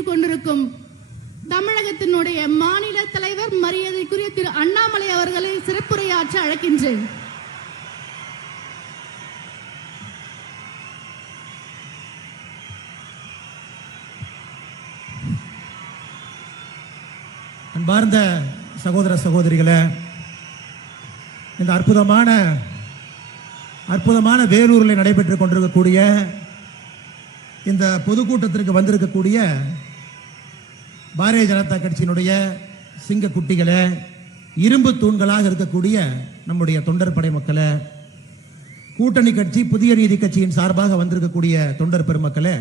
பொறுப்பேற்றுக் கொண்டிருக்கும் தமிழகத்தினுடைய மாநில தலைவர் மரியாதைக்குரிய திரு அண்ணாமலை அவர்களை சிறப்புரையாற்ற அழைக்கின்றேன். அன்பார்ந்த சகோதர சகோதரிகளே, இந்த அற்புதமான வேலூரில் நடைபெற்றுக் கொண்டிருக்கக்கூடிய இந்த பொதுக்கூட்டத்திற்கு வந்திருக்கக்கூடிய பாரதிய ஜனதா கட்சியினுடைய சிங்க குட்டிகளே, இரும்பு தூண்களாக இருக்கக்கூடிய நம்முடைய தொண்டர் படை மக்களே, கூட்டணி கட்சி புதிய நீதி கட்சியின் சார்பாக வந்திருக்கக்கூடிய தொண்டர் பெருமக்களே,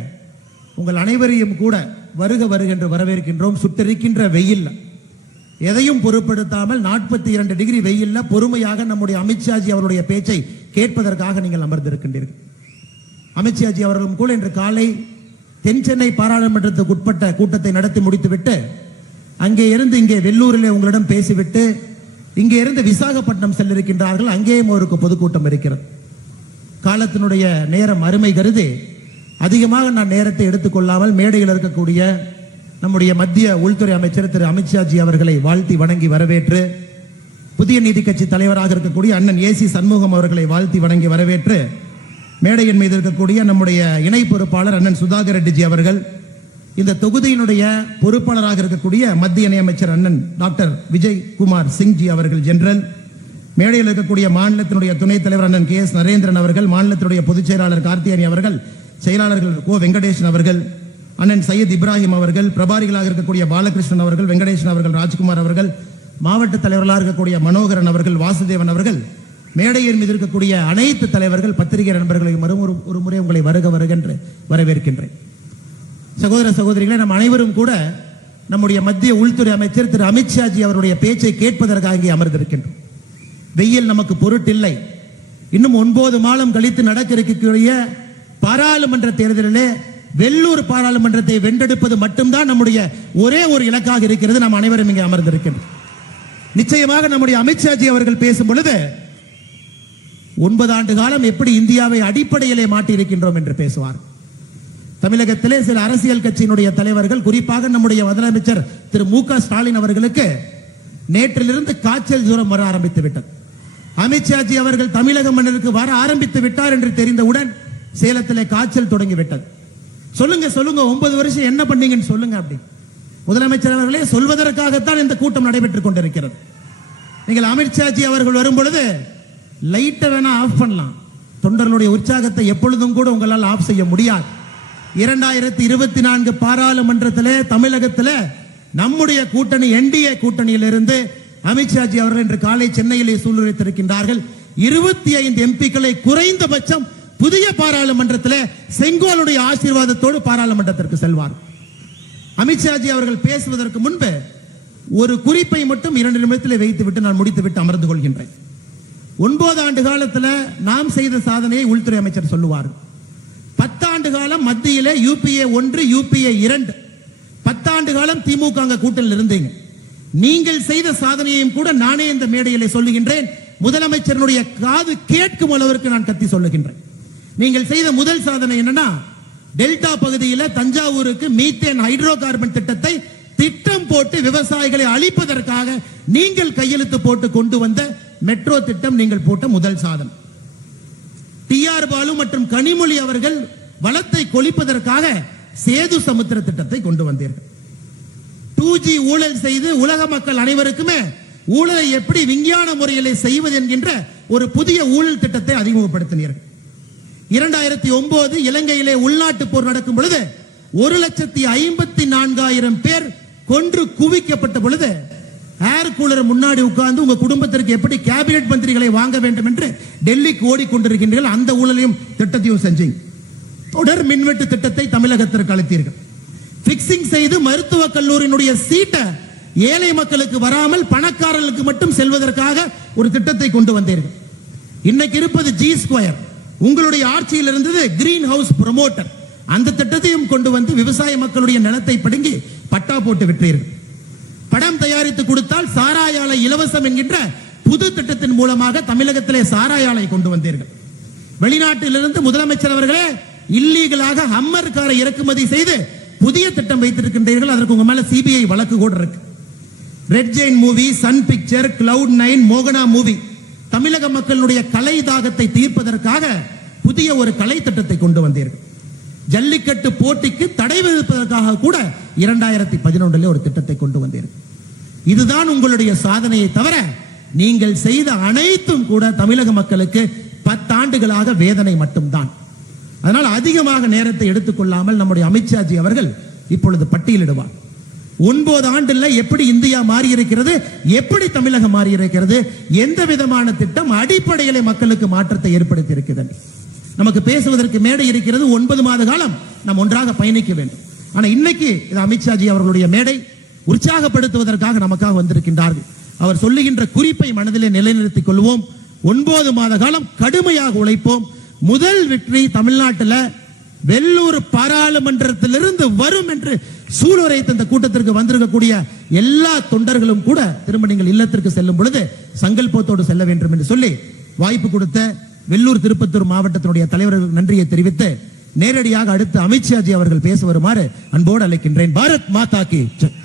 உங்கள் அனைவரையும் கூட வருக வருக என்று வரவேற்கின்றோம். சுட்டரிக்கின்ற வெயில் எதையும் பொருட்படுத்தாமல் 42 டிகிரி வெயில்ல பொறுமையாக நம்முடைய அமித்ஷாஜி அவருடைய பேச்சை கேட்பதற்காக நீங்கள் அமர்ந்திருக்கின்றீர்கள். அமித்ஷாஜி அவர்களும் கூட இன்று காலை தென் சென்னை பாராளுமன்றத்துக்கு உட்பட்ட கூட்டத்தை நடத்தி முடித்துவிட்டு அங்கே இருந்து இங்கே வெள்ளூரிலே உங்களிடம் பேசிவிட்டு இங்கே இருந்து விசாகப்பட்டினம் செல்ல இருக்கின்றார்கள். அங்கேயும் ஒரு பொதுக்கூட்டம் இருக்கிறது. காலத்தினுடைய நேரம் அருமை கருதி அதிகமாக நான் நேரத்தை எடுத்துக்கொள்ளாமல் மேடையில் இருக்கக்கூடிய நம்முடைய மத்திய உள்துறை அமைச்சர் திரு அமித்ஷாஜி அவர்களை வாழ்த்தி வணங்கி வரவேற்று, புதிய நீதி கட்சி தலைவராக இருக்கக்கூடிய அண்ணன் ஏசி சண்முகம் அவர்களை வாழ்த்தி வணங்கி வரவேற்று, மேடையின் மீது இருக்கக்கூடிய நம்முடைய இணை பொறுப்பாளர் அண்ணன் சுதாகர் ரெட்டிஜி அவர்கள், இந்த தொகுதியினுடைய பொறுப்பாளராக இருக்கக்கூடிய மத்திய இணையமைச்சர் அண்ணன் டாக்டர் விஜய் குமார் சிங்ஜி அவர்கள் ஜெனரல், மேடையில் இருக்கக்கூடிய மாநிலத்தினுடைய துணைத் தலைவர் அண்ணன் கே எஸ் நரேந்திரன் அவர்கள், மாநிலத்தினுடைய பொதுச் செயலாளர் கார்த்தியானி அவர்கள், செயலாளர்கள் கோ வெங்கடேசன் அவர்கள், அண்ணன் சையத் இப்ராஹிம் அவர்கள், பிரபாரிகளாக இருக்கக்கூடிய பாலகிருஷ்ணன் அவர்கள், வெங்கடேசன் அவர்கள், ராஜ்குமார் அவர்கள், மாவட்ட தலைவர்களாக இருக்கக்கூடிய மனோகரன் அவர்கள், வாசுதேவன் அவர்கள், மேடையின் மீது இருக்கக்கூடிய அனைத்து தலைவர்கள், பத்திரிகை நண்பர்களை ஒரு முறை உங்களை வருக வருகின்ற வரவேற்கின்றேன். சகோதர சகோதரிகளை, நம் அனைவரும் கூட நம்முடைய மத்திய உள்துறை அமைச்சர் திரு அமித்ஷாஜி அவருடைய பேச்சை கேட்பதற்காக இங்கே அமர்ந்திருக்கின்றோம். வெயில் நமக்கு பொருட்டில்லை. இன்னும் 9 மாதம் கழித்து நடக்க இருக்கக்கூடிய பாராளுமன்ற தேர்தலிலே வெள்ளூர் பாராளுமன்றத்தை வென்றெடுப்பது மட்டும்தான் நம்முடைய ஒரே ஒரு இலக்காக இருக்கிறது. நாம் அனைவரும் இங்கே அமர்ந்திருக்கின்றோம். நிச்சயமாக நம்முடைய அமித்ஷாஜி அவர்கள் பேசும் பொழுது 9 ஆண்டு காலம் எப்படி இந்தியாவை அடிப்படையிலே மாட்டி இருக்கின்றோம் என்று பேசுவார். தமிழகத்திலே சில அரசியல் கட்சியினுடைய தலைவர்கள், குறிப்பாக நம்முடைய முதலமைச்சர் திரு மு.க. ஸ்டாலின் அவர்களுக்கு நேற்றிலிருந்து காய்ச்சல் ஜுரம் வர ஆரம்பித்து விட்டது. அமித்ஷாஜி அவர்கள் தமிழக மன்னருக்கு வர ஆரம்பித்து விட்டார் என்று தெரிந்தவுடன் சேலத்திலே காய்ச்சல் தொடங்கிவிட்டது. சொல்லுங்க 9 வருஷம் என்ன பண்ணீங்கன்னு சொல்லுங்க. அப்படி முதலமைச்சர் அவர்களே சொல்வதற்காகத்தான் இந்த கூட்டம் நடைபெற்றுக் கொண்டிருக்கிறது. நீங்கள் அமித்ஷாஜி அவர்கள் வரும் பொழுது லைட்டை வேணா ஆஃப் பண்ணலாம். தொண்டர்களுடைய உற்சாகத்தை எப்பொழுதும் கூட உங்களால் ஆஃப் செய்ய முடியாது. 2024 பாராளுமன்றத்திலே தமிழகத்திலே நம்முடைய கூட்டணி என்டிஏ கூட்டணியிலிருந்து அமித்ஷாஜி அவர்கள் இன்று காலை சென்னையிலே சூழ்நிலைத்திருக்கின்றார்கள். 25 எம்பிக்களை குறைந்தபட்சம் புதிய பாராளுமன்றத்தில் செங்கோலுடைய ஆசீர்வாதத்தோடு பாராளுமன்றத்திற்கு செல்வார். அமித்ஷாஜி அவர்கள் பேசுவதற்கு முன்பு ஒரு குறிப்பை மட்டும் 2 நிமிடத்தில் வைத்துவிட்டு நான் முடித்துவிட்டு அமர்ந்து கொள்கின்றேன். 9 ஆண்டு காலத்தில் நாம் செய்த சாதனையை உள்துறை அமைச்சர் சொல்லுவார். 10 ஆண்டு காலம் மத்தியிலே UPA 1 UPA 2, 10 ஆண்டு காலம் திமுக கூட்டணியில் இருந்தீங்க. நீங்கள் செய்த சாதனையையும் கூட நானே இந்த மேடையிலே சொல்லுகின்றேன். முதலமைச்சருடைய காது கேட்கும் அளவிற்கு நான் கத்தி சொல்லுகின்றேன். நீங்கள் செய்த முதல் சாதனை என்னன்னா, டெல்டா பகுதியில் தஞ்சாவூருக்கு மீத்தேன் ஹைட்ரோ கார்பன் திட்டத்தை திட்டம் போட்டு விவசாயிகளை அழிப்பதற்காக நீங்கள் கையெழுத்து போட்டு கொண்டு வந்த மெட்ரோ திட்டம் நீங்கள் போட்ட முதல் சாதனை. TR பாலு மற்றும் கனிமொழி அவர்கள் வளத்தை கொளிப்பதற்காக சேது சமுத்திர திட்டத்தை கொண்டு வந்தீர்கள். 2G ஊழல் செய்து உலக மக்கள் அனைவருக்குமே ஊழலை எப்படி விஞ்ஞான முறையிலே செய்வது என்கின்ற ஒரு புதிய ஊழல் திட்டத்தை அறிமுகப்படுத்தினீர்கள். 2009 இலங்கையிலே உள்நாட்டு போர் நடக்கும் பொழுது 1,54,000 பேர் கொன்று குவிக்கப்பட்ட பொழுது ஏர் கூலர் முன்னாடி உட்கார்ந்து உங்க குடும்பத்திற்கு எப்படி கேபினெட் மந்திரிகளை வாங்க வேண்டும் என்று டெல்லிக்கு ஓடிக்கொண்டிருக்கின்றீர்கள். அந்த ஊழலையும் திட்டத்தையும் செஞ்சீங்க. தொடர் மின்வெட்டு திட்டத்தை தமிழகத்திற்கு அளித்தீர்கள். பிக்சிங் செய்து மருத்துவக் கல்லூரியினுடைய சீட்டை ஏழை மக்களுக்கு வராமல் பணக்காரர்களுக்கு மட்டும் செல்வதற்காக ஒரு திட்டத்தை கொண்டு வந்தீர்கள். இன்னைக்கு இருப்பது G2, உங்களுடைய ஆட்சியில் இருந்தது கிரீன் ஹவுஸ் ப்ரமோட்டர். அந்த திட்டத்தையும் கொண்டு வந்து விவசாய மக்களுடைய நிலத்தை பிடுங்கி பட்டா போட்டு விட்டீர்கள். படம் தயாரித்து கொடுத்தால் சாராய ஆலை இலவசம் என்கின்ற புது திட்டத்தின் மூலமாக தமிழகத்திலே சாராய ஆலை கொண்டு வந்தீர்கள். வெளிநாட்டிலிருந்து முதலமைச்சர் அவர்களே இல்லீகலாக ஹம்மர் காரை இறக்குமதி செய்து புதிய திட்டம் வைத்திருக்கின்றீர்கள். அதற்கு உங்க மேல சிபிஐ வழக்கு கூட இருக்கு. Red Giant movie, Sun picture, Cloud 9, மோகனா மூவி தமிழக மக்களுடைய கலை தாகத்தை தீர்ப்பதற்காக புதிய ஒரு கலை திட்டத்தை கொண்டு வந்தீர்கள். ஜல்லிக்கட்டு போட்டிக்கு தடை விதிப்பதற்காக கூட 2011 ஒரு திட்டத்தை கொண்டு வந்தீர்கள். இதுதான் உங்களுடைய சாதனையை தவிர நீங்கள் செய்த அனைத்தும் கூட தமிழக மக்களுக்கு 10 ஆண்டுகளாக வேதனை மட்டும்தான். அதனால் அதிகமாக நேரத்தை எடுத்துக்கொள்ளாமல் நம்முடைய அமித்ஷாஜி அவர்கள் இப்பொழுது பட்டியலிடுவார். 9 ஆண்டுல எப்படி இந்தியா மாறி இருக்கிறது, எப்படி தமிழகம் மாறி இருக்கிறது, எந்த விதமான திட்டம் அடிப்படையிலே மக்களுக்கு மாற்றத்தை ஏற்படுத்தி இருக்கிறது. நமக்கு பேசுவதற்கு மேடை இருக்கிறது. 9 மாத காலம் நாம் ஒன்றாக பயணிக்க வேண்டும். ஆனா இன்னைக்கு இது அமித்ஷாஜி அவர்களுடைய மேடை. உற்சாகப்படுத்துவதற்காக நமக்காக வந்திருக்கின்றார்கள். அவர் சொல்லுகின்ற குறிப்பை மனதிலே நிலைநிறுத்திக் கொள்வோம். 9 மாத காலம் கடுமையாக உழைப்போம். முதல் வெற்றி தமிழ்நாட்டில் வெள்ளூர் பாராளுமன்றத்திலிருந்து வரும் என்று சூளுரைத்த இந்த கூட்டத்திற்கு வந்திருக்கக்கூடிய எல்லா தொண்டர்களும் கூட திரும்ப நீங்கள் இல்லத்திற்கு செல்லும் பொழுது சங்கல்பத்தோடு செல்ல வேண்டும் என்று சொல்லி வாய்ப்பு கொடுத்த வெள்ளூர் திருப்பத்தூர் மாவட்டத்தினுடைய தலைவர்களுக்கு நன்றியை தெரிவித்து நேரடியாக அடுத்து அமித்ஷாஜி அவர்கள் பேச வருமாறு அன்போடு அழைக்கின்றேன். பாரத் மாதா கி ஜெய்.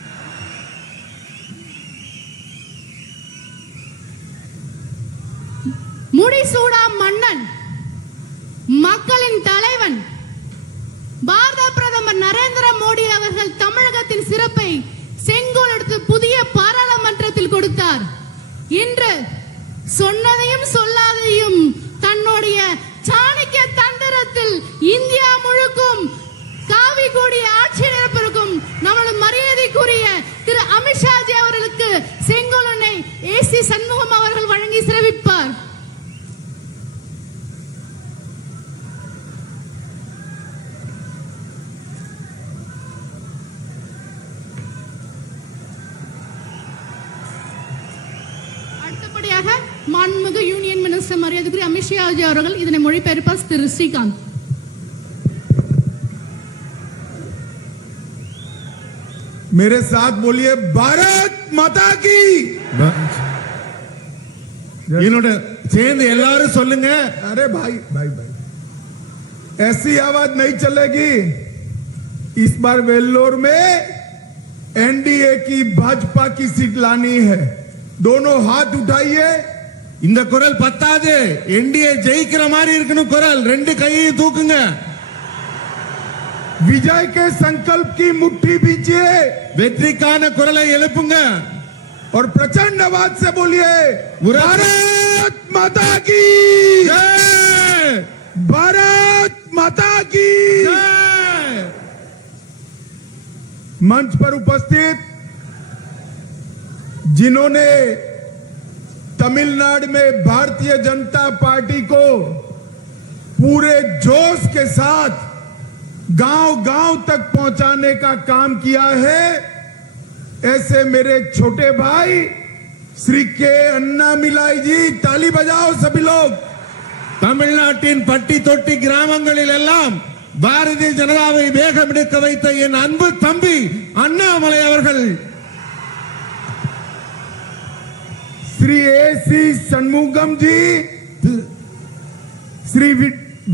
முடிசூடா மன்னன், மக்களின் தலைவன் பாரத பிரதமர் நரேந்திர மோடி அவர்கள் தமிழகத்தின் சிறப்பை செங்கோல் எடுத்து புதிய பாராளுமன்றத்தில் கொடுத்தார். இன்று சொன்னதையும் சொல்லாதையும் தன்னுடைய சாணக்கிய தந்திரத்தில் இந்தியா முழுக்கும் காவி கூடிய ஆட்சி நிரப்பிருக்கும் நம்மளது மரியாதைக்குரிய திரு அமித்ஷாஜி அவர்களுக்கு செங்கோலனை ஏசி சண்முகம் அவர்கள் வழங்கி சிறப்பிப்பார். அடுத்தபடியாக மாண்புமிகு யூனியன் மினிஸ்டர் மரியாதைக்குரிய அமித்ஷாஜி அவர்கள் இதனை மொழிபெயர்ப்பார் திரு ஸ்ரீகாந்த். मेरे साथ बोलिए भारत माता की। என்னோட சேர்ந்து எல்லாரும் சொல்லுங்க. अरे भाई भाई भाई ऐसी आवाज नहीं चलेगी। इस बार वेल्लोर में एनडीए की भाजपा की सीट लानी है। दोनों हाथ उठाइए। இந்த குரல் பத்தாது, என்டிஏ ஜெயிக்கிற மாதிரி இருக்கணும் குரல். 2 கையை தூக்குங்க. विजय के संकल्प की मुट्ठी बीजिए வெற்றிக்கான குரலை எழுப்புங்க. और प्रचंड आवाज से बोलिए भारत माता की ஜெய், भारत माता की। ஜெய். मंच पर उपस्थित जिन्होंने तमिलनाडु में भारतीय जनता पार्टी को पूरे जोश के साथ गांव-गांव तक पहुंचाने का काम किया है, ऐसे मेरे छोटे भाई श्री के अन्नामिलाई जी, ताली बजाओ सभी लोग। தமிழ்நாட்டின் பட்டி தொட்டி கிராமங்களில் எல்லாம் பாரதிய ஜனதாவை வேகம் எடுக்க வைத்த என் அன்பு தம்பி அண்ணாமலை அவர்கள், श्री एसी षणमुगम जी, Shri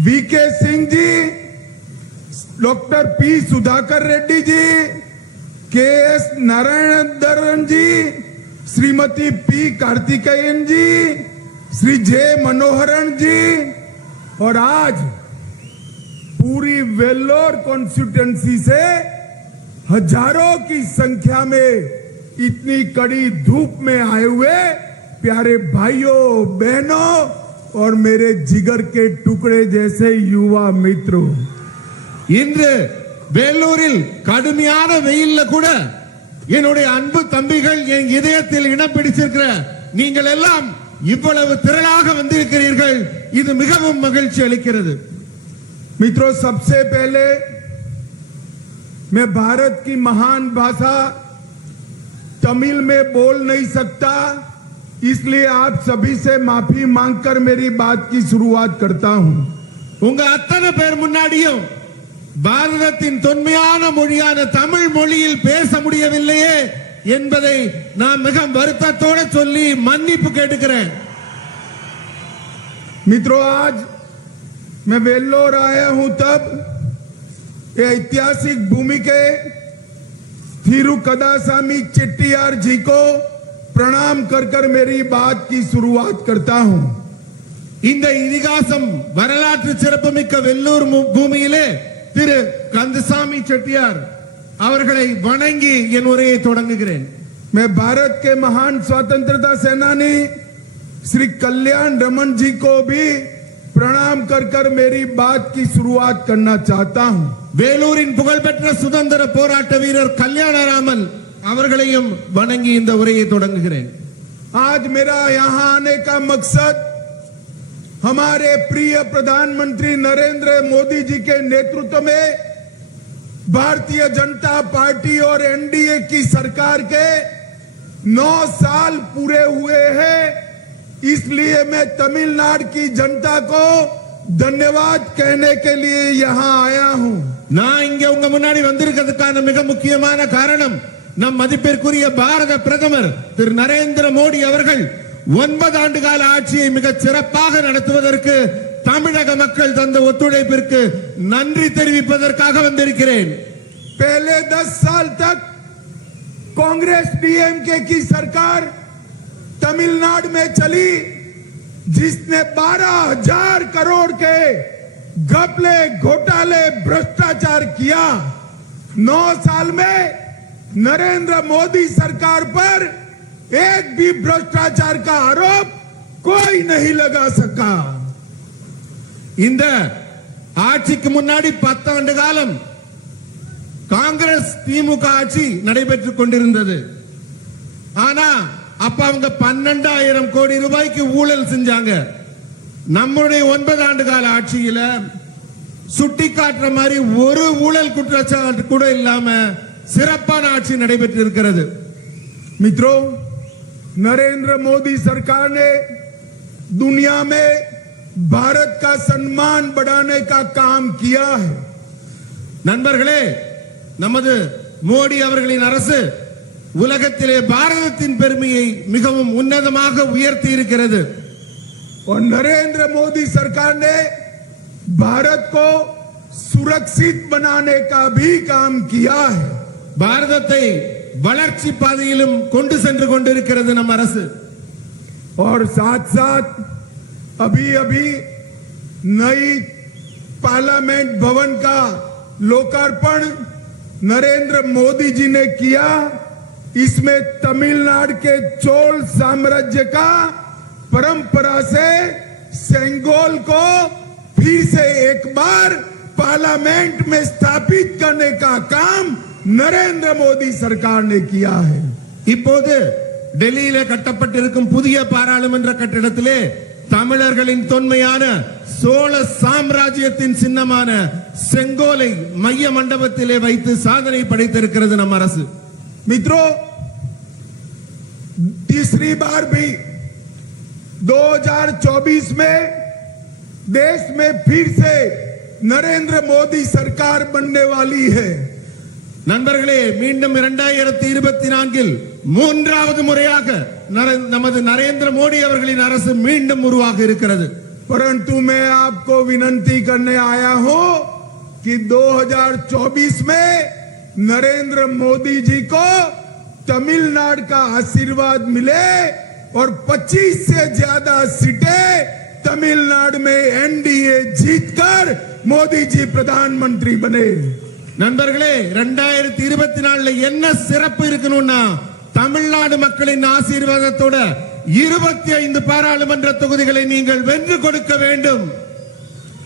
VK Singh ji, doctor P Sudhakar Reddy ji, के एस नारायण जी, श्रीमती पी कार्तिकेयन जी, श्री जे मनोहरन जी, और आज पूरी वेल्लोर कॉन्स्टिट्यूएंसी से हजारों की संख्या में इतनी कड़ी धूप में आए हुए प्यारे भाइयों बहनों और मेरे जिगर के टुकड़े जैसे युवा मित्रों, இன்று வேலூரில் கடுமையான வெயில்ல கூட என்னுடைய அன்பு தம்பிகள் என் இதயத்தில் இடம் பிடிச்சிருக்கிற நீங்கள் எல்லாம் இவ்வளவு திரளாக வந்திருக்கிறீர்கள். இது மிகவும் மகிழ்ச்சி அளிக்கிறது. मित्रों, सबसे पहले मैं भारत की महान भाषा तमिल में बोल नहीं सकता, इसलिए आप सभी से माफी मांगकर मेरी बात की शुरुआत करता हूं। உங்க அத்தனை பேர் முன்னாடியும் பாரதத்தின் தொன்மையான மொழியான தமிழ் மொழியில் பேச முடியவில்லையே என்பதை நான் மிக வருத்தத்தோடு சொல்லி மன்னிப்பு கேட்டுக்கிறேன். मित्रों, आज मैं वेल्लोर आया हूं तब ये ऐतिहासिक भूमि के थिरुकदासामी चेट्टियार जी को प्रणाम कर कर मेरी बात की शुरुआत करता हूं। இந்த இதிகாசம் வரலாற்று சிறப்புமிக்க வெள்ளூர் பூமியிலே திரு கந்தசாமி செட்டியார் அவர்களை வணங்கி என் உரையை தொடங்குகிறேன். मैं भारत के महान स्वतंत्रता सेनानी श्री कल्याण रमन जी को भी प्रणाम कर कर मेरी बात की शुरुआत करना चाहता हूं। வேலூரின் புகழ்பெற்ற சுதந்திர போராட்ட வீரர் கல்யாணராமன் அவர்களையும் வணங்கி இந்த உரையை தொடங்குகிறேன். आज मेरा यहां आने का मकसद हमारे प्रिय प्रधानमंत्री नरेंद्र मोदी जी के नेतृत्व में भारतीय जनता पार्टी और एनडीए की सरकार के 9 साल पूरे हुए हैं, इसलिए मैं तमिलनाडु की जनता को धन्यवाद कहने के लिए यहां आया हूं। நான் இங்க உங்க முன்னாடி வந்திருக்கிறதுக்கான மிக முக்கியமான காரணம் நம் மதிப்பிற்குரிய பாரத பிரதமர் திரு நரேந்திர மோடி அவர்கள் 9 ஆண்டு கால ஆட்சியை மிக சிறப்பாக நடத்துவதற்கு தமிழக மக்கள் தந்த ஒத்துழைப்பிற்கு நன்றி தெரிவிப்பதற்காக வந்திருக்கிறேன். पहले 10 साल तक कांग्रेस डीएमके की सरकार तमिलनाडु में चली, जिसने 12,000 करोड़ के घपले घोटाले भ्रष्टाचार किया। 9 साल में नरेंद्र मोदी सरकार पर एक भी भ्रष्टाचार का आरोप कोई नहीं लगा सका। இந்த ஆட்சிக்கு முன்னாடி 10 ஆண்டு காலம் காங்கிரஸ் திமுக ஆட்சி நடைபெற்றுக் கொண்டிருந்தது. ஆனா அப்ப அவங்க 12,000 கோடி ரூபாய்க்கு ஊழல் செஞ்சாங்க. நம்முடைய 9 ஆண்டு கால ஆட்சியில சுட்டி காட்டுற மாதிரி ஒரு ஊழல் குற்றச்சாட்டு கூட இல்லாம சிறப்பான ஆட்சி நடைபெற்று இருக்கிறது. मित्रों, नरेंद्र मोदी सरकार ने दुनिया में भारत का सम्मान बढ़ाने का काम किया है। நண்பர்களே, நமது மோடி அவர்களின் அரசு உலகத்திலே பாரதத்தின் பெருமையை மிகவும் உன்னதமாக உயர்த்தி இருக்கிறது. और नरेंद्र मोदी सरकार ने भारत को सुरक्षित बनाने का भी काम किया है। பாரதத்தை வளர்ச்சி பாதையிலும் கொண்டு சென்று கொண்டிருக்கிறது நம் அரசு. और साथ साथ अभी अभी नई पार्लियामेंट भवन का लोकार्पण नरेंद्र मोदी जी ने किया। इसमें तमिलनाडु के चोल साम्राज्य का परंपरा से सेंगोल को फिर से एक बार पार्लियामेंट में स्थापित करने का काम नरेंद्र मोदी सरकार ने किया है। இப்போது டெல்லியிலே கட்டப்பட்டிருக்கும் புதிய பாராளுமன்ற கட்டிடத்திலே தமிழர்களின் தொன்மையான சோழ சாம்ராஜ்யத்தின் சின்னமான செங்கோலை மைய மண்டபத்திலே வைத்து சாதனை படைத்திருக்கிறது நம் அரசு. मित्रों, तीसरी बार भी 2024 में देश में फिर से नरेंद्र मोदी सरकार बनने वाली है। நண்பர்களே, மீண்டும் 2024 மூன்றாவது முறையாக நமது நரேந்திர மோடி அவர்களின் அரசு மீண்டும் உருவாக இருக்கிறது. परंतु मैं आपको विनंती करने आया हूं कि 2024 में नरेंद्र मोदी जी को तमिलनाडु का आशीर्वाद मिले और 25 से ज्यादा सीटें तमिलनाडु में एनडीए जीतकर मोदी जी प्रधानमंत्री बने। நண்பர்களே, 2024 என்ன சிறப்பு இருக்கணும்னா தமிழ்நாடு மக்களின் ஆசீர்வாதத்தோட 25 பாராளுமன்ற தொகுதிகளை நீங்கள் வென்று கொடுக்க வேண்டும்.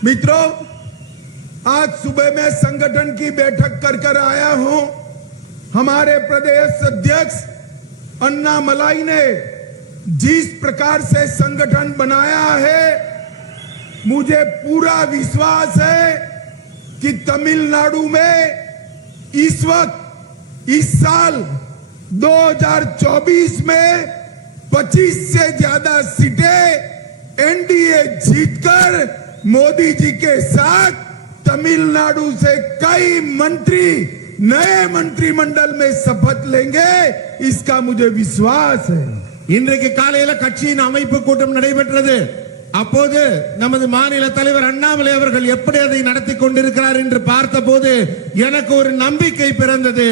मित्रों, आज सुबह मैं संगठन की बैठक कर कर आया हूं। हमारे प्रदेश अध्यक्ष अन्ना मलाई ने जिस प्रकार से संगठन बनाया है, मुझे पूरा विश्वास है कि तमिलनाडु में इस वक्त इस साल 2024 में 25 से ज्यादा सीटें एनडीए जीतकर मोदी जी के साथ तमिलनाडु से कई मंत्री नए मंत्रिमंडल में शपथ लेंगे, इसका मुझे विश्वास है। இன்றைக்கு காலையில கட்சியின் அமைப்பு கூட்டம் நடைபெற்றது. அப்போது நமது மாநில தலைவர் அண்ணாமலை அவர்கள் எப்படி அதை நடத்தி கொண்டிருக்கிறார் என்று பார்த்தபோது எனக்கு ஒரு நம்பிக்கை பிறந்தது.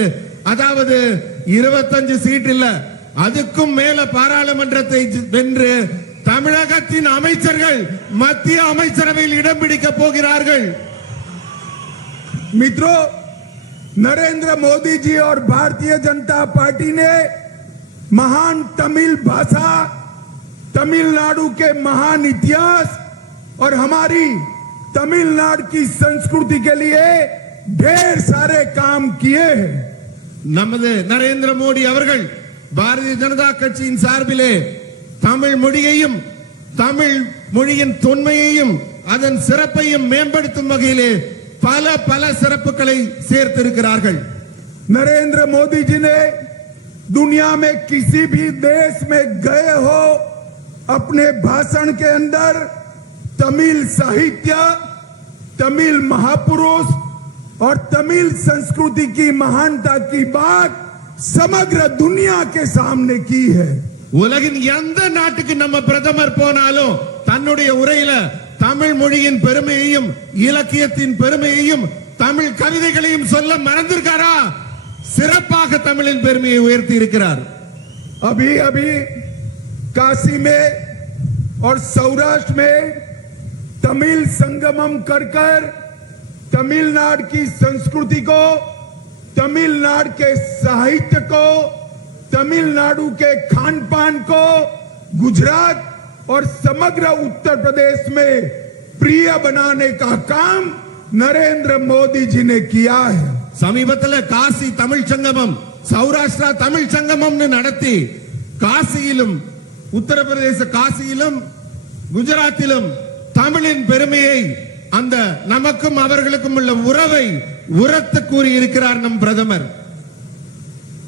அதாவது 25 சீட் இல்ல, அதுக்கும் மேல பாராளுமன்றத்தை வென்று தமிழகத்தின் அமைச்சர்கள் மத்திய அமைச்சரவையில் இடம் பிடிக்க போகிறார்கள். मित्रों, नरेंद्र मोदी जी और भारतीय जनता पार्टी ने महान तमिल भाषा, तमिलनाडु के महान इतिहास और हमारी तमिलनाडु की संस्कृति के लिए ढेर सारे काम किए हैं. நமது நரேந்திர மோடி அவர்கள் பாரதிய ஜனதா கட்சியின் சார்பிலே தமிழ் மொழியையும் தமிழ் மொழியின் தொன்மையையும் அதன் சிறப்பையும் மேம்படுத்தும் வகையிலே பல பல சிறப்புகளை சேர்த்திருக்கிறார்கள். नरेंद्र मोदी जी ने दुनिया में किसी भी देश में गए हो, अपने भाषण के अंदर तमिल साहित्य, तमिल महापुरुष और तमिल संस्कृति की महानता की बात समग्र दुनिया के सामने की है. உலகின் எந்த நாட்டுக்கு நம்ம பிரதமர் போனாலும் தன்னுடைய உரையில தமிழ் மொழியின் பெருமையையும் இலக்கியத்தின் பெருமையையும் தமிழ் கவிதைகளையும் சொல்ல மறந்திருக்காரா? சிறப்பாக தமிழின் பெருமையை உயர்த்தி இருக்கிறார். अभी अभी काशी में और सौराष्ट्र में तमिल संगमम कर कर तमिलनाडु की संस्कृति को, तमिलनाडु के साहित्य को, तमिलनाडु के खान पान को गुजरात और समग्र उत्तर प्रदेश में प्रिय बनाने का काम नरेंद्र मोदी जी ने किया है. சமீபத்தில் காசி தமிழ் சங்கமம், சௌராஷ்டிரா தமிழ் சங்கமம் நடத்தி காசியிலும் உத்தரப்பிரதேச காசியிலும் குஜராத்திலும் தமிழின் பெருமையை, அந்த நமக்கும் அவர்களுக்கும் உள்ள உறவை உரத்து கூறி இருக்கிறார் நம் பிரதமர்.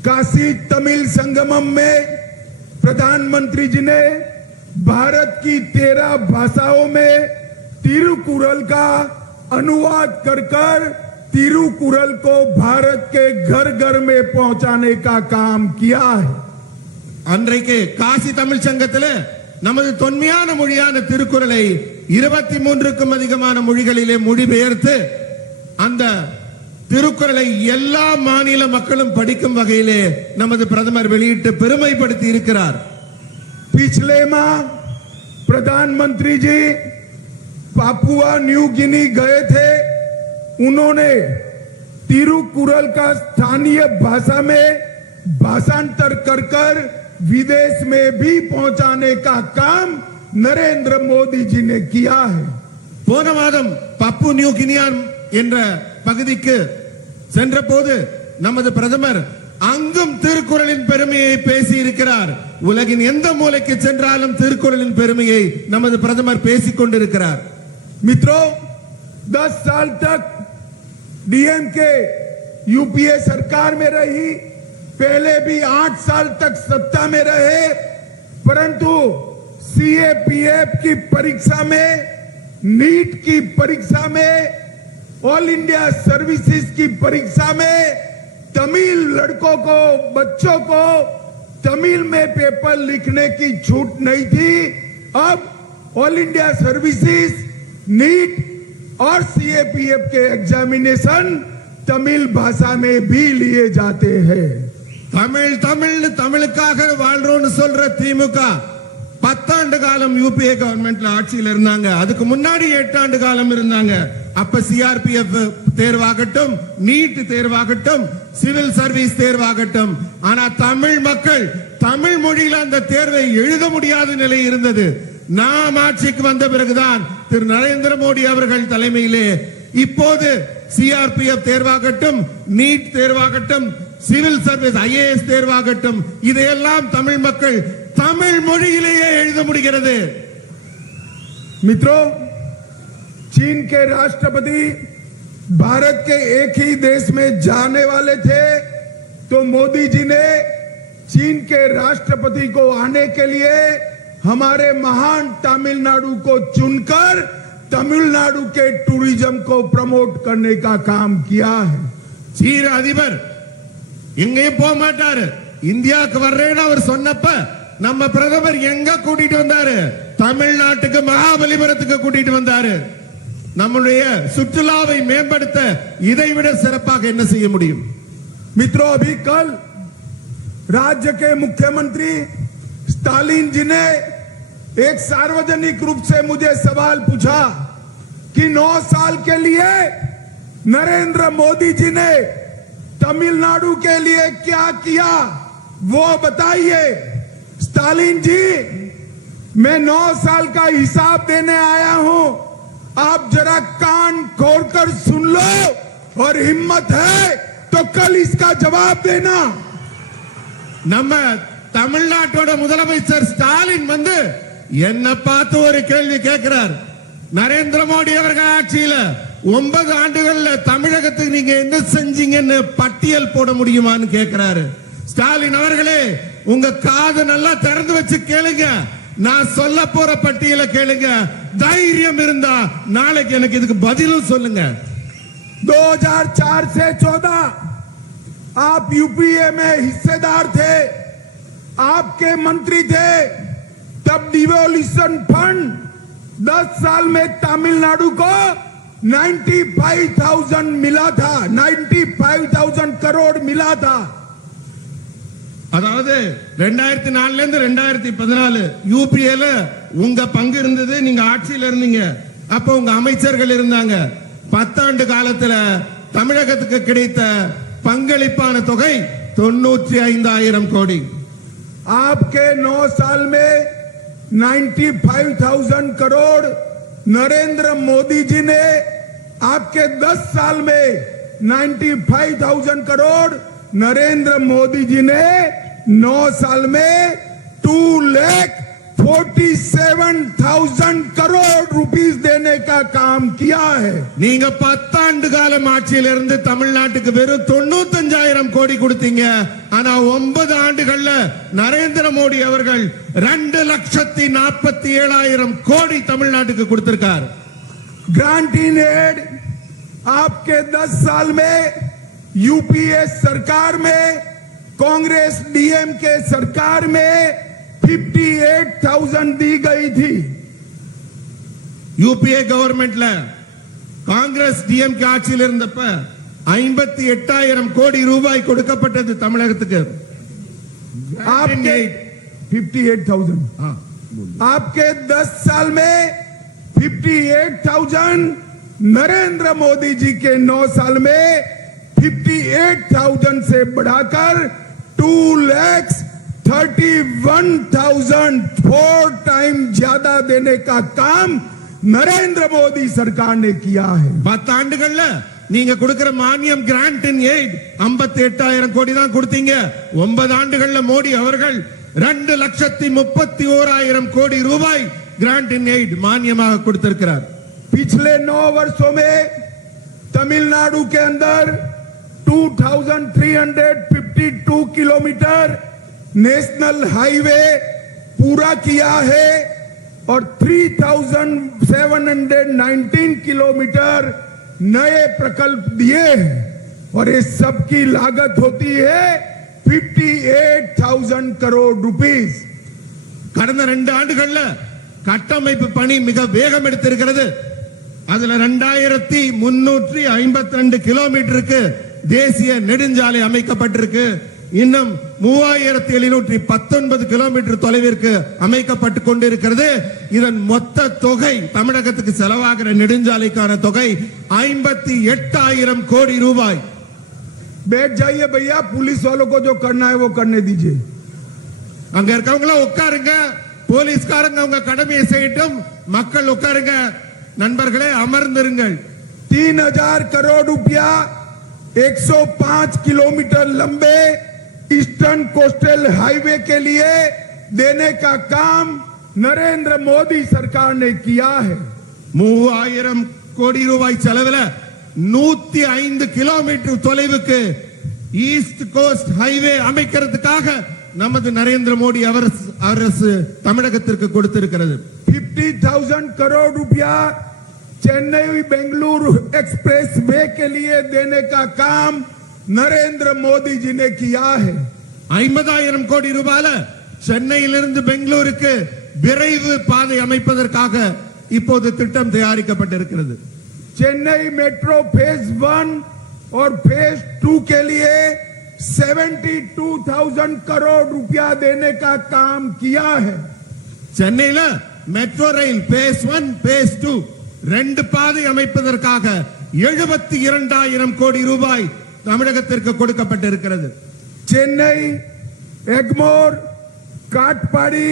काशी तमिल संगमम में प्रधानमंत्री जी ने भारत की 13 भाषाओं में तिरुकुरल का अनुवाद कर कर तिरुकुरल को भारत के घर घर में पहुंचाने का काम किया है. அன்றைக்கு காசி தமிழ் சங்கத்தில் நமது தொன்மையான மொழியான திருக்குறளை 23க்கும் அதிகமான மொழிகளிலே மொழிபெயர்த்து அந்த திருக்குறளை எல்லா மாநில மக்களும் படிக்கும் வகையிலே நமது பிரதமர் வெளியிட்டு பெருமைப்படுத்தி இருக்கிறார். पिछले माह प्रधानमंत्री जी पापुआ न्यू गिनी गए थे. उन्होंने तिरुकुरल का स्थानीय भाषा में भाषांतर कर कर विदेश में भी पहुंचाने का काम नरेंद्र मोदी जी ने किया है. போன மாதம் பப்பு நியூ கினியான் என்ற பகுதிக்கு சென்ற போது நமது பிரதமர் அங்கும் திருக்குறளின் பெருமையை பேசி இருக்கிறார். உலகின் எந்த மூலைக்கு சென்றாலும் திருக்குறளின் பெருமையை நமது பிரதமர் பேசிக் கொண்டிருக்கிறார். मित्रों, 10 साल तक डीएमके यूपीए सरकार में रही, पहले भी 8 साल तक सत्ता में रहे, परंतु सीएपीएफ की परीक्षा में, नीट की परीक्षा में, ऑल इंडिया सर्विसेज की परीक्षा में तमिल लड़कों को, बच्चों को तमिल में पेपर लिखने की छूट नहीं थी. अब ऑल इंडिया सर्विसेज, नीट और सीएपीएफ के एग्जामिनेशन तमिल भाषा में भी लिए जाते हैं. தமிழ் தமிழ் தமிழுக்காக வாழ்றோம்னு சொல்ற திமுக 10 ஆண்டு காலம் யூபிஏ கவர்மெண்ட்ல ஆட்சியில் இருந்தாங்க. அதுக்கு முன்னாடி 8 ஆண்டு காலம் இருந்தாங்க. அப்ப சிஆர்பிஎஃப் தேர்வாகட்டும், நீட் தேர்வாகட்டும், சிவில் சர்வீஸ் தேர்வாகட்டும், ஆனா தமிழ் மக்கள் தமிழ் மொழியில அந்த தேர்வை எழுத முடியாத நிலை இருந்தது. நாம் ஆட்சிக்கு வந்த பிறகுதான் திரு நரேந்திர மோடி அவர்கள் தலைமையிலே இப்போது சிஆர்பிஎஃப் தேர்வாகட்டும், நீட் தேர்வாகட்டும், சிவில் சர்வீஸ் ஐஏஎஸ் தேர்வாகட்டும், இதையெல்லாம் தமிழ் மக்கள் தமிழ் மொழியிலேயே எழுத முடிகிறது. मित्रों, चीन के राष्ट्रपति भारत के एक ही देश में जाने वाले थे, तो मोदी जी ने चीन के राष्ट्रपति को आने के लिए हमारे महान तमिलनाडु को चुनकर तमिलनाडु के टूरिज्म को प्रमोट करने का काम किया है. சீன அதிபர் எங்கேயும் போக மாட்டாரு, இந்தியாவுக்கு வர்றேன்னு அவர் சொன்னப்ப நம்ம பிரதமர் எங்க கூட்டிட்டு வந்தாரு? தமிழ்நாட்டுக்கு மகாபலிபுரத்துக்கு கூட்டிட்டு வந்தாரு. நம்முடைய சுற்றுலாவை மேம்படுத்த இதைவிட சிறப்பாக என்ன செய்ய முடியும்? मित्रों, अभी कल राज्य के मुख्यमंत्री स्टालिन जी ने एक सार्वजनिक रूप से मुझे सवाल पूछा कि 9 साल के लिए नरेंद्र मोदी जी ने तमिलनाडु के लिए क्या किया, वो बताइए। स्टालिन जी, मैं 9 साल का हिसाब देने आया हूं, आप जरा कान खोलकर सुन लो और हिम्मत है तो कल इसका जवाब देना। நம்ம தமிழ்நாட்டோட முதலமைச்சர் ஸ்டாலின் வந்து என்ன பார்த்து ஒரு கேள்வி கேட்கிறார். நரேந்திர மோடி அவர்கள் ஆட்சியில 9 ஆண்டுகள்ல தமிழகத்துக்கு நீங்க என்ன செஞ்சீங்கன்னு பட்டியல் போட முடியுமான்னு கேட்கிறாரு. ஸ்டாலின் அவர்களே, உங்க காது நல்லா திறந்து வச்சு கேளுங்க. நான் சொல்ல போற பட்டியலை கேளுங்க. தைரியம் இருந்தா நாளைக்கு எனக்கு இதுக்கு பதிலும் சொல்லுங்க. 2004 से 14 आप यूपीए में हिस्सेदार थे, आपके मंत्री थे। तब डिवोल्यूशन फंड 10 साल में तमिलनाडु को 95,000 मिला था, 95,000 करोड़ मिला था। அதாவது 2004ல இருந்து 2014 யூபிஏல உங்க பங்கு இருந்தது. நீங்க ஆட்சியில இருந்தீங்க. அப்ப உங்க அமைச்சர்கள் இருந்தாங்க. 10 ஆண்டு காலத்துல தமிழகத்துக்கு கிடைத்த பங்களிப்பான தொகை 95,000 கோடி. आपके 9 साल में 95,000 करोड़ नरेंद्र मोदी जी ने, आपके 10 साल में 95,000 करोड़ नरेंद्र मोदी जी ने 9 साल में 2,47,000 करोड़ रुपीस देने का काम किया है। நீங்க 10 ஆண்டு காலம் ஆட்சியில இருந்து தமிழ்நாட்டுக்கு வெறும் 95,000 கோடி கொடுத்தீங்க. ஆனா 9 ஆண்டுகள்ல நரேந்திர மோடி அவர்கள் 2,47,000 கோடி தமிழ்நாட்டுக்கு கொடுத்திருக்கார். ग्रांट इन एड आपके 10 साल में यूपीए सरकार में, कांग्रेस डीएमके सरकार में 58,000 दी गई थी। யூபிஏ கவர்மெண்ட்ல காங்கிரஸ் டிஎம்கே ஆட்சியில் இருந்தப்ப 58,000 கோடி ரூபாய் கொடுக்கப்பட்டது தமிழகத்துக்கு. आपके 58,000 आपके 10 साल में 58,000, नरेंद्र मोदी जी के 9 साल में 58,000 से बढ़ाकर 2,31,000, 4 टाइम ज्यादा देने का काम नरेंद्र मोदी सरकार ने किया है। 10 ஆண்டுகள்ல நீங்க கொடுக்கிற மானியம் கிராண்ட் இன் எய்ட் 58,000 கோடி தான் கொடுத்தீங்க. 9 ஆண்டுகள்ல மோடி அவர்கள் 2,31,000 கோடி ரூபாய் கிராண்ட் இன் எய்ட் மானியமாக கொடுத்திருக்கிறார். पिछले 9 वर्षों में तमिलनाडु के अंदर 2,352 किलोमीटर नेशनल हाईवे पूरा किया है और 3,719 किलोमीटर नए प्रकल्प दिए हैं और इस सब की लागत होती है 58,000 करोड़ रुपीस। கடந்த 2 ஆண்டுகள்ல கட்டமைப்பு பணி மிக வேகம் எடுத்திருக்கிறது. அதுல 2,352 கிலோமீட்டருக்கு தேசிய நெடுஞ்சாலை அமைக்கப்பட்டிருக்கு. இன்னும் 3,719 கிலோமீட்டர் தொலைவிற்கு அமைக்கப்பட்டு கொண்டிருக்கிறது. இதன் மொத்த தொகை, தமிழகத்துக்கு செலவாகிற நெடுஞ்சாலைக்கான தொகை 58,000 கோடி ரூபாய். बैठ जाइए भैया, पुलिस वालों को जो करना है वो करने दीजिए। அங்க இருக்கவங்கள உட்காருங்க, போலீஸ்காரங்க அவங்க கடமையை செய்யட்டும், மக்கள் உட்காருங்க. நண்பர்களே, அமர்ந்திருங்கள். 3,000 करोड़ रुपया 105 किलोमीटर लंबे ईस्टर्न कोस्टल हाईवे के लिए देने का काम नरेंद्र मोदी सरकार ने किया है। 3,000 கோடி ரூபாய் செலவுல 105 கிலோமீட்டர் தொலைவுக்கு ஈஸ்ட் கோஸ்ட் ஹைவே அமைக்கிறதுக்காக நமது நரேந்திர மோடி அரசு தமிழகத்திற்கு கொடுத்திருக்கிறது. 50,000 करोड़ रुपया चेन्नई बेंगलुरु एक्सप्रेस वे के लिए देने का काम नरेंद्र मोदी जी ने किया है। 50,000 கோடி ரூபாயில சென்னையிலிருந்து பெங்களூருக்கு விரைவு பாதை அமைப்பதற்காக இப்போது திட்டம் தயாரிக்கப்பட்டிருக்கிறது. चेन्नई मेट्रो फेज 1 और फेज 2 के लिए 72,000 करोड़ रुपया देने का काम किया है. சென்னையில மெட்ரோ ரயில் பேஸ் 1 பேஸ் 2 ரெண்டு பாதை அமைப்பதற்காக 72,000 கோடி ரூபாய் தமிழகத்திற்கு கொடுக்கப்பட்டிருக்கிறது. चेन्नई, एगमोर, काटपाड़ी,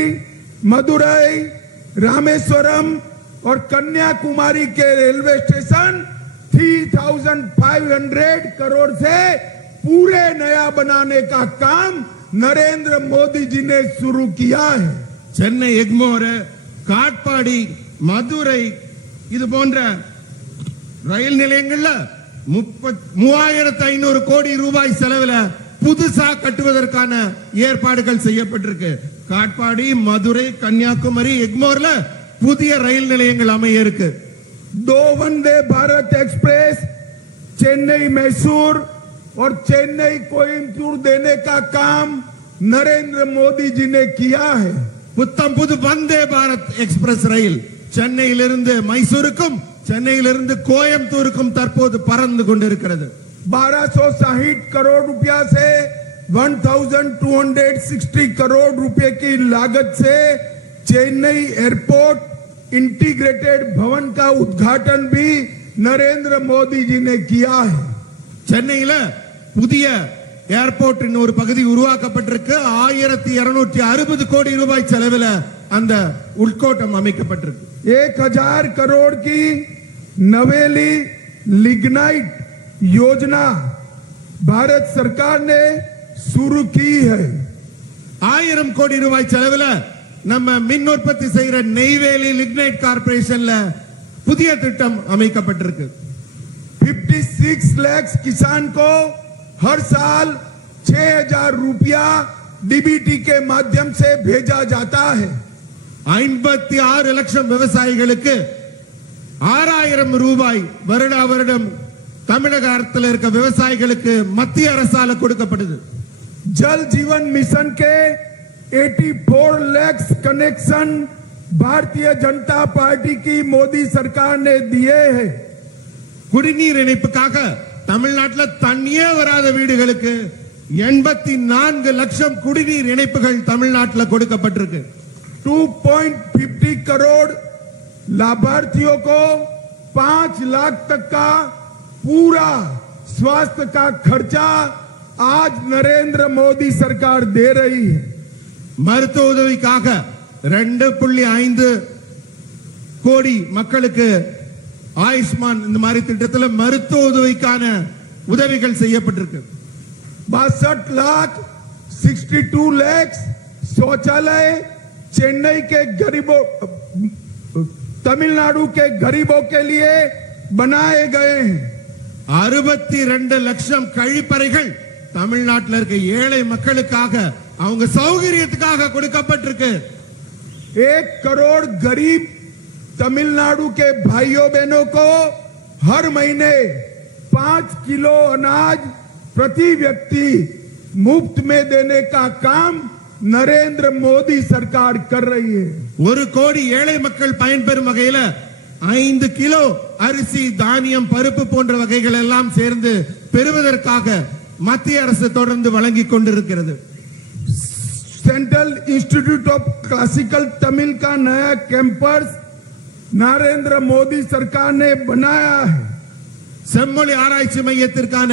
मदुरई, रामेश्वरम और कन्याकुमारी के रेलवे स्टेशन 3,500 करोड़ से पूरे नया बनाने का काम नरेंद्र मोदी जी ने शुरू किया है. சென்னை எக்மோர், காட்பாடி, மதுரை இது போன்ற ரயில் நிலையங்கள்ல 3,500 கோடி ரூபாய் செலவுல புதுசா கட்டுவதற்கான ஏற்பாடுகள் செய்யப்பட்டிருக்கு. காட்பாடி, மதுரை, கன்னியாகுமரி, எக்மோர்ல புதிய ரயில் நிலையங்கள் அமைய இருக்கு. 2 वंदे भारत एक्सप्रेस चेन्नई मैसूर और चेन्नई कोयम्बटूर देने का काम नरेंद्र मोदी जी ने किया है. புத்தம் புது வந்தே பாரத் எக்ஸ்பிரஸ் ரயில் சென்னையிலிருந்து மைசூருக்கும் சென்னையிலிருந்து கோயம்புத்தூருக்கும் தற்போது பறந்து கொண்டிருக்கிறது. 1260 करोड़ रुपया से 1,260 करोड़ रुपए की लागत से चेन्नई एयरपोर्ट इंटीग्रेटेड भवन का उद्घाटन भी नरेंद्र मोदी जी ने किया है. சென்னையில புதிய ஏர்போர்ட்டின் ஒரு பகுதி உருவாக்கப்பட்டிருக்கு. 1,260 கோடி ரூபாய் செலவில் அந்த உள்கோட்டம் அமைக்கப்பட்டிருக்கு. 1,000 करोड़ की नवेली लिग्नाइट योजना भारत सरकार ने शुरू की है. 1000 கோடி ரூபாய் செலவில் நம்ம மின் உற்பத்தி செய்யற நெய்வேலி லிக்னைட் கார்பரேஷன்ல புதிய திட்டம் அமைக்கப்பட்டிருக்கு. 56 लाख किसान को हर साल 6,000 रुपया डीबीटी के माध्यम से भेजा जाता है. 56 லட்சம் விவசாயிகளுக்கு 6,000 ரூபாய் வருடா வருடம் தமிழக அரசில் இருக்க விவசாயிகளுக்கு மத்திய அரசால கொடுக்கப்படுது. जल जीवन मिशन के 84 लाख कनेक्शन भारतीय जनता पार्टी की मोदी सरकार ने दिए हैं. குடிநீர் இணைப்புக்காக தமிழ்நாட்டில் தண்ணியே வராத வீடுகளுக்கு 84 லட்சம் குடிநீர் இணைப்புகள் தமிழ்நாட்டில் கொடுக்கப்பட்டிருக்கு. 2.50 करोड़ लाभार्थियों को 5 लाख तक का पूरा स्वास्थ्य का खर्चा आज नरेंद्र मोदी सरकार दे रही है. மருத்துவ உதவிக்காக 2.5 கோடி மக்களுக்கு ஆயுஷ்மான் இந்த மாதிரி திட்டத்தில் மருத்துவ உதவிக்கான உதவிகள் செய்யப்பட்டிருக்கு. 62 लाख शौचालय चेन्नई के गरीबों तमिलनाडु के गरीबों के लिए बनाए गए हैं. 62 லட்சம் கழிப்பறைகள் தமிழ்நாட்டில் இருக்க ஏழை மக்களுக்காக அவங்க சௌகரியத்துக்காக கொடுக்கப்பட்டிருக்கு. 1 करोड़ गरीब तमिलनाडु के भाइयों बहनों को हर महीने 5 किलो अनाज प्रति व्यक्ति मुफ्त में देने का काम नरेंद्र मोदी सरकार कर रही है. 1 கோடி ஏழை மக்கள் பயன்பெறும் வகையில 5 கிலோ அரிசி, தானியம், பருப்பு போன்ற வகைகள் எல்லாம் சேர்ந்து பெறுவதற்காக மத்திய அரசு தொடர்ந்து வழங்கிக் கொண்டிருக்கிறது. Central institute of classical Tamil का नया कैंपस नरेंद्र मोदी सरकार ने बनाया है. செம்மொழி ஆராய்ச்சி மையத்திற்கான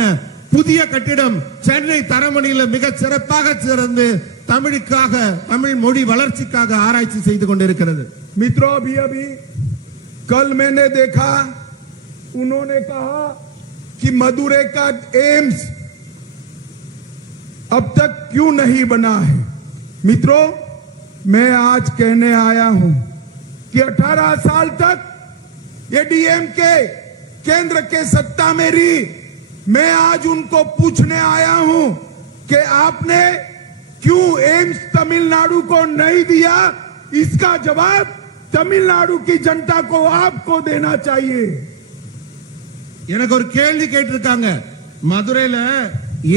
புதிய கட்டிடம் சென்னை தரமணியில் மிக சிறப்பாக சிறந்து தமிழுக்காக தமிழ் மொழி வளர்ச்சிக்காக ஆராய்ச்சி செய்து கொண்டிருக்கிறது. मित्रों, अभी कल मैंने देखा, उन्होंने कहा कि मदुरै का एम्स अब तक क्यों नहीं बना है. मित्रों, मैं आज कहने आया हूं कि 18 साल तक ये डीएमके केंद्र के सत्ता में रही. मैं आज उनको पूछने आया हूं कि आपने क्यों एम्स तमिलनाडु को नहीं दिया. इसका जवाब तमिलनाडु की जनता को आपको देना चाहिए. எனக்கு ஒரு கேள்வி கேட்டிருக்காங்க, மதுரையில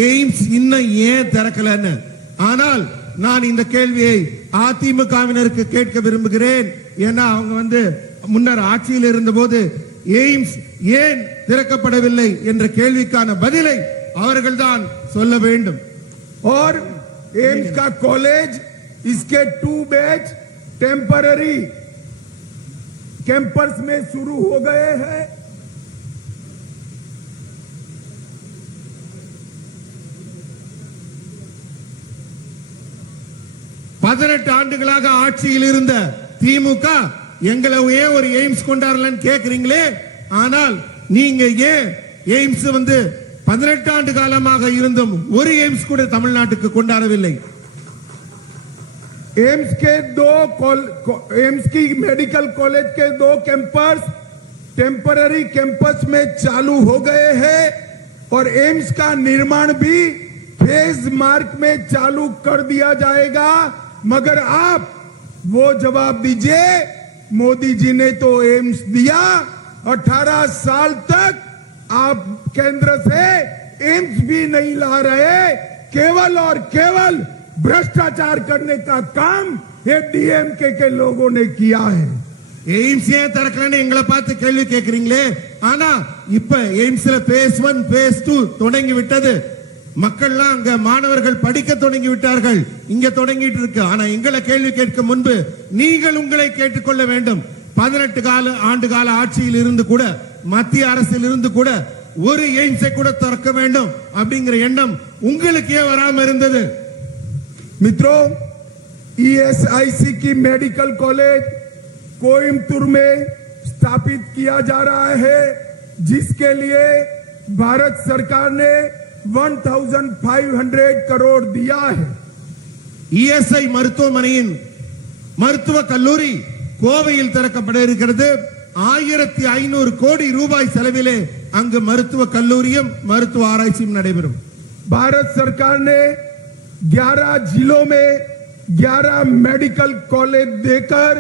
எய்ம்ஸ் இன்னும் ஏன் திறக்கலன்னு. ஆனால் நான் இந்த கேள்வியை அதிமுகவினருக்கு கேட்க விரும்புகிறேன். ஏன்னா அவங்க முன்னர் ஆட்சியில் இருந்தபோது எய்ம்ஸ் ஏன் திறக்கப்படவில்லை என்ற கேள்விக்கான பதிலை அவர்கள்தான் சொல்ல வேண்டும். और एम्स का कॉलेज इसके 2 बैच टेम्पररी कैंपस में शुरू हो गए हैं. ஆண்டுகளாக ஆட்சியில் இருந்த திமுக எங்களை ஏன் ஒரு எய்ம்ஸ் கொண்டாடலன்னு கேக்குறீங்களே, ஆனால் நீங்க ஏன் எய்ம்ஸ் 18 ஆண்டு காலமாக இருந்தும் ஒரு எய்ம்ஸ் கூட தமிழ்நாட்டுக்கு கொண்டாடவில்லை? एम्स की मेडिकल कॉलेज के 2 कैंपस टेम्पररी कैंपस में चालू हो गए हैं और एम्स का निर्माण भी फेज मार्क में चालू कर दिया जाएगा. मगर आप वो जवाब दीजिए, मोदी जी ने तो एम्स दिया, 18 साल तक आप केंद्र से एम्स भी नहीं ला रहे, केवल और केवल भ्रष्टाचार करने का काम ये डीएमके के लोगों ने किया है. எய்ம்ஸ் ஏன் திறக்கலன்னு எங்களை பார்த்து கேள்வி கேட்கிறீங்களே, ஆனா இப்ப எய்ம்ஸ்ல phase 1 phase 2 தொடங்கி விட்டது. மக்கள்லாம் அங்க மாணவர்கள் படிக்க தொடங்கி விட்டார்கள். இங்க தொடங்கிட்டு இருக்கு. ஆனா எங்களை கேள்வி கேட்க முன்பு நீங்கள் உங்களை கேட்டுக்கொள்ள வேண்டும். 18 ஆண்டு கால ஆட்சியில் இருந்து கூட, மத்திய அரசில் இருந்து கூட ஒரு எய்ம்ஸை கூட திறக்க வேண்டும் அப்படிங்கிற எண்ணம் உங்களுக்கு ஏன் வராம இருந்தது? मित्रों, ईएसआईसी की मेडिकल कॉलेज कोयम्बटूर में स्थापित किया जा रहा है, जिसके लिए भारत सरकार ने 1500 करोड़ दिया है. இஎஸ்ஐ மருத்துவமனையின் மருத்துவ கல்லூரி கோவையில் திறக்கப்பட இருக்கிறது. 1500 கோடி ரூபாய் செலவிலே அங்கு மருத்துவ கல்லூரியும் மருத்துவ ஆராய்ச்சியும் நடைபெறும். भारत सरकार ने 11 जिलों में 11 मेडिकल कॉलेज देकर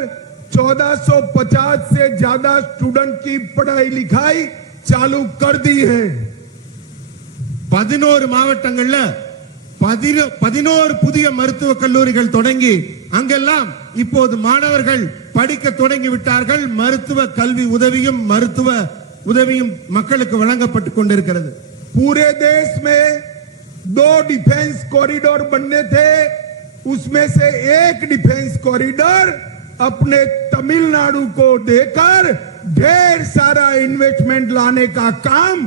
1450 से ज्यादा स्टूडेंट की पढ़ाई लिखाई चालू कर दी है. 11 மாவட்டங்கள்ல 11 புதிய மருத்துவ கல்லூரிகள் தொடங்கி அங்கெல்லாம் இப்போது மாணவர்கள் படிக்க தொடங்கி விட்டார்கள். மருத்துவ கல்வி உதவியும் மருத்துவ உதவியும் மக்களுக்கு வழங்கப்பட்டுக் கொண்டிருக்கிறது. पूरे देश में 2 डिफेंस कॉरिडोर बनने थे, उसमें से एक डिफेंस कॉरिडोर अपने तमिलनाडु को देकर ढेर सारा इन्वेस्टमेंट लाने का काम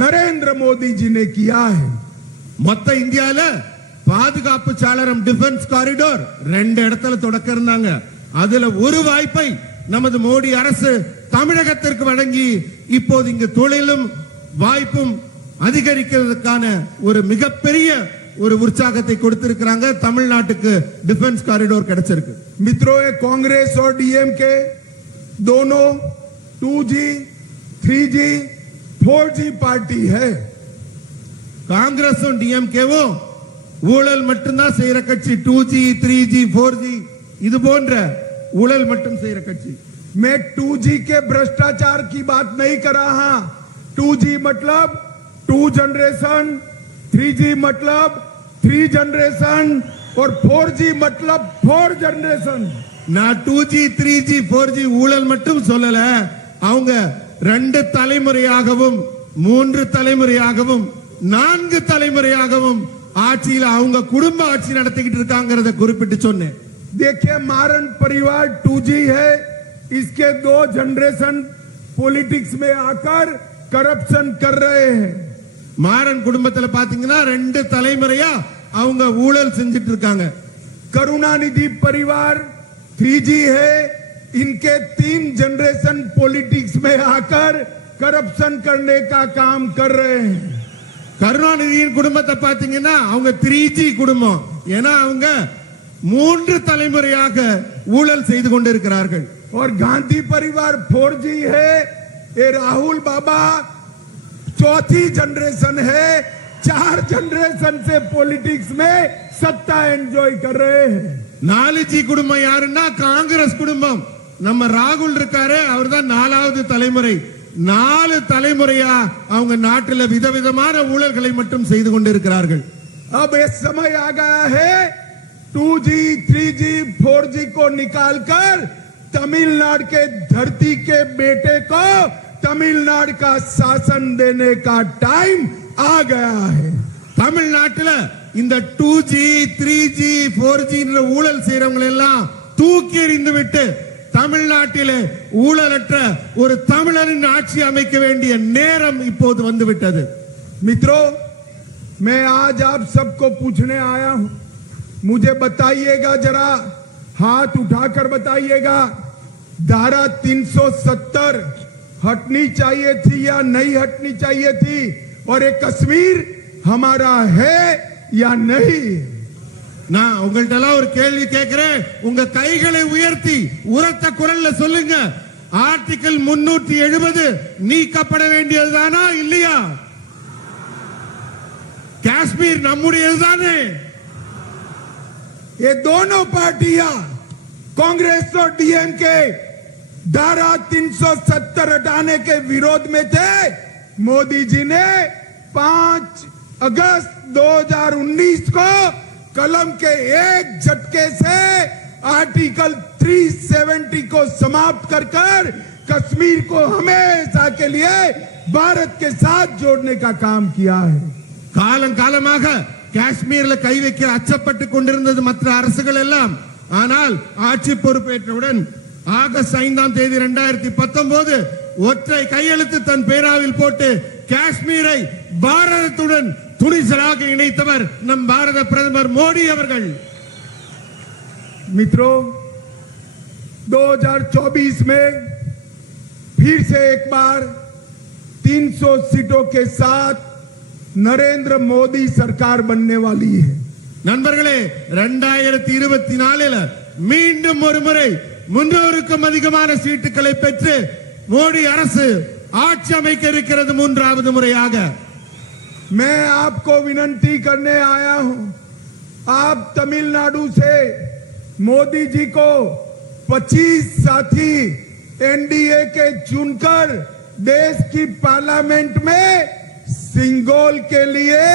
नरेंद्र मोदी जी ने किया है. மொத்த இந்தியால பாதுகாப்பு சாளரம் டிஃபென்ஸ் காரிடோர் 2 இடத்துல தொடக்க இருந்தாங்க. அதுல ஒரு வாய்ப்பை நமது மோடி அரசு தமிழகத்திற்கு வழங்கி இப்போது இங்கு தொழிலும் வாய்ப்பும் அதிகரிக்கிறதுக்கான ஒரு மிகப்பெரிய ஒரு உற்சாகத்தை கொடுத்திருக்கிறாங்க. தமிழ்நாட்டுக்கு டிஃபென்ஸ் காரிடோர் கிடைச்சிருக்கு. मित्रों, ये कांग्रेस और डीएमके दोनों 2G, 3G, 4G पार्टी है. காங்கிரஸும் டிஎம்கேவும் ஊழல் மட்டும்தான் செய்யற கட்சி. 2G, 3G, 4G இது போன்ற ஊழல் மட்டும் செய்யற கட்சி. मैं 2G के भ्रष्टाचार की बात नहीं कर रहा. 2G मतलब 2 जनरेशन, 3G मतलब 3 जनरेशन और 4G मतलब 4 जनरेशन. நான் 2G, 3G, 4G ஊழல் மட்டும் சொல்லல. அவங்க 2 தலைமுறையாகவும் 3 தலைமுறையாகவும் 4 தலைமுறையாகவும் ஆட்சியில் அவங்க குடும்ப ஆட்சி நடத்திக்கிட்டு இருக்காங்கறத குறிப்பிட்டு சொன்னேன். देखिए, मारन परिवार 2G है, इसके 2 जनरेशन पॉलिटिक्स में आकर करप्शन कर रहे हैं. மாறன் குடும்பத்துல பாத்தீங்கன்னா 2 தலைமுறையா அவங்க ஊழல் செஞ்சிட்டு இருக்காங்க. करुणानिधि परिवार 3G है, इनके 3 जनरेशन पॉलिटिक्स में आकर करप्शन करने का काम कर रहे हैं. கருணாநிதியின் குடும்பத்தை பாத்தீங்கன்னா அவங்க 3G குடும்பம். ஏன்னா அவங்க 3 தலைமுறையாக ஊழல் செய்து கொண்டிருக்கிறார்கள். और गांधी परिवार 4G है, ये राहुल बाबा 4थी जनरेशन है. 4 जनरेशन से पॉलिटिक्स में सत्ता एंजॉय कर रहे हैं. 4G குடும்பம் யாருன்னா காங்கிரஸ் குடும்பம். நம்ம ராகுல் இருக்காரு, அவர்தான் 4வது தலைமுறை. 4 தலைமுறையா அவங்க நாட்டில் விதவிதமான ஊழல்களை மட்டும் செய்து கொண்டிருக்கிறார்கள். अब ये समय आ गया है 2G, 3G, 4G को निकालकर तमिलनाडु के धरती के बेटे को तमिलनाडु का शासन देने का टाइम आ गया है। தமிழ்நாட்டுல இந்த 2G, 3G, 4G ஊழல் செய்யறவங்க எல்லாம் தூக்கி எறிந்து விட்டு தமிழ்நாட்டிலே ஊழலற்ற ஒரு தமிழரின் ஆட்சி அமைக்க வேண்டிய நேரம் இப்போது வந்துவிட்டது. मित्रों, मैं आज आप सबको पूछने आया हूं, मुझे बताइएगा, जरा हाथ उठाकर बताइएगा, धारा 370 हटनी चाहिए थी या नहीं हटनी चाहिए थी, और ये कश्मीर हमारा है या नहीं? நான் உங்கள்ட்ட எல்லாம் ஒரு கேள்வி கேட்கிறேன், உங்க கைகளை உயர்த்தி உரத்த குரல்ல சொல்லுங்க, ஆர்டிகல் 370 நீக்கப்பட வேண்டியதுதானா இல்லையா? காஷ்மீர் நம்முடையதுதானே? ये दोनों पार्टियां कांग्रेस और डीएमके धारा 370 हटाने के विरोध में थे। मोदी जी ने 5 अगस्त 2019 को कलम के एक झटके से आर्टिकल 370 को समाप्त कर कश्मीर को हमेशा के लिए भारत के साथ जोड़ने का काम किया है। காலம் காலமாக காஷ்மீர்ல கை வைக்க அச்சப்பட்டு கொண்டிருந்தது மற்ற அரசுகள் எல்லாம். ஆனால் ஆட்சி பொறுப்பேற்றவுடன் ஆகஸ்ட் 5ஆம் தேதி 2019 ஒற்றை கையெழுத்து தன் பேராவில் போட்டு காஷ்மீரை பாரதத்துடன் துணிச்சலாக இணைத்தவர் நம் பாரத பிரதமர் மோடி அவர்கள். मित्रों, 2024 में फिर से एक बार 300 सीटों के साथ नरेंद्र मोदी सरकार बनने वाली है। நண்பர்களே, 2024 மீண்டும் ஒரு முறை 300க்கும் அதிகமான சீட்டுகளை பெற்று மோடி அரசு ஆட்சி அமைக்க இருக்கிறது மூன்றாவது முறையாக. मैं आपको विनती करने आया हूं, आप तमिलनाडु से मोदी जी को 25 साथी एनडीए के चुनकर देश की पार्लियामेंट में सिंगोल के लिए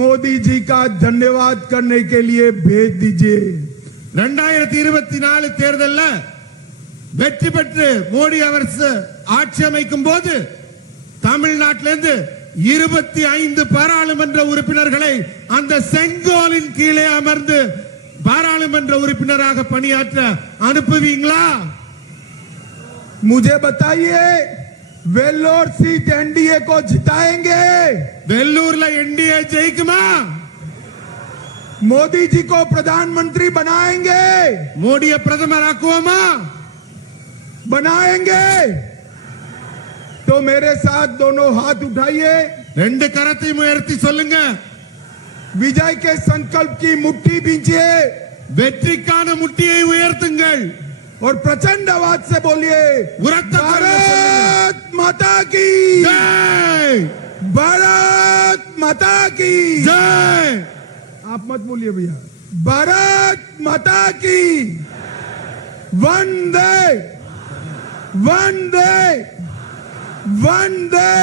मोदी जी का धन्यवाद करने के लिए भेज दीजिए। 2024 தேர்தல்ல வெற்றி பெற்று மோடி அரசு ஆட்சி அமைக்கும் போது தமிழ்நாட்டிலிருந்து 25 பாராளுமன்ற உறுப்பினர்களை அந்த செங்கோலின் கீழே அமர்ந்து பாராளுமன்ற உறுப்பினராக பணியாற்ற அனுப்புவீங்களா? मुझे बताइए, वेल्लोर सीट एनडीए को जिताएंगे? வெள்ளூர்ல என்டிஏ ஜெயிக்குமா? मोदी जी को प्रधानमंत्री बनाएंगे? மோடியை பிரதமர் ஆக்குவோமா? बनाएंगे? तो मेरे साथ दोनों हाथ उठाइए, ரெண்டு கரத்தையும் உயர்த்தி சொல்லுங்க, विजय के संकल्प की मुट्ठी बींचिए வெற்றிக்கான முட்டியை உயர்த்துங்கள் और प्रचंड आवाज से बोलिए, உரத்த குரல்ல भारत माता की ஜெய், भारत माता की ஜெய். आप मत बोलिए भैया, भारत माता की वंदे वंदे वंदे।